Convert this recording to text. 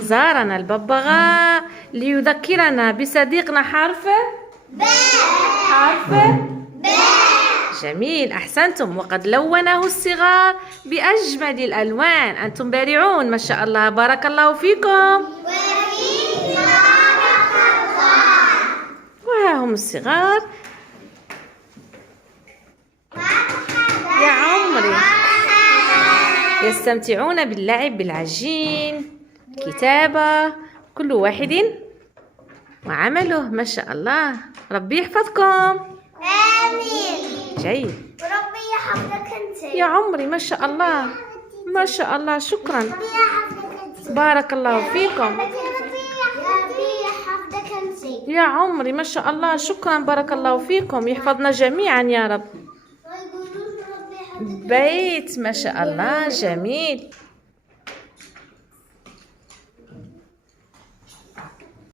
زارنا الببغاء ليذكرنا بصديقنا حرف حرف جميل، أحسنتم. وقد لونه الصغار بأجمل الألوان. أنتم بارعون ما شاء الله، بارك الله فيكم. وها هم الصغار يا عمري يستمتعون باللعب بالعجين، كتابة، كل واحد وعمله ما شاء الله. ربي يحفظكم. آمين. جيد. وربي يحفظك أنت يا عمري ما شاء الله ما شاء الله، شكرا، ربي يحفظك أنت. بارك الله فيكم. ربي يحفظك أنت. يا عمري ما شاء الله، شكرا، بارك الله فيكم. يحفظنا جميعا يا رب. بيت ما شاء الله جميل.